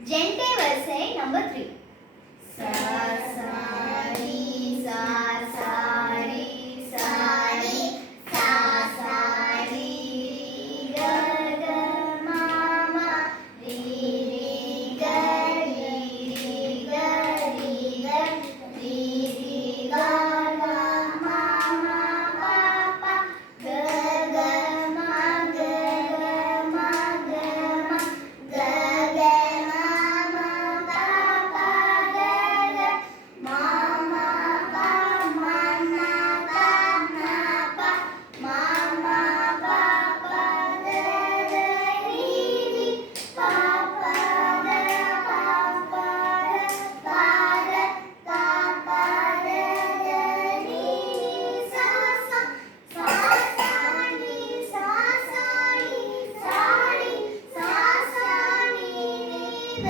ஜென்டே வரிசை நம்பர் 3. சா சா ரி சா சா ரி சா ரி சா சா ரி க க மா மா ரி ரி க ரி ரி க ரி க ரி ரி க க மா மா பா பா க க மா க க மா க மா க க மா மா பா பா க க மா மா பா மா மா பா மா பா மா மா பா பா க க ரி ரி பா பா க பா பா ர பா ர பா பா ர க ரி சா சா சா சா ரி சா சா ரி சா ரி சா சா ரி ரி க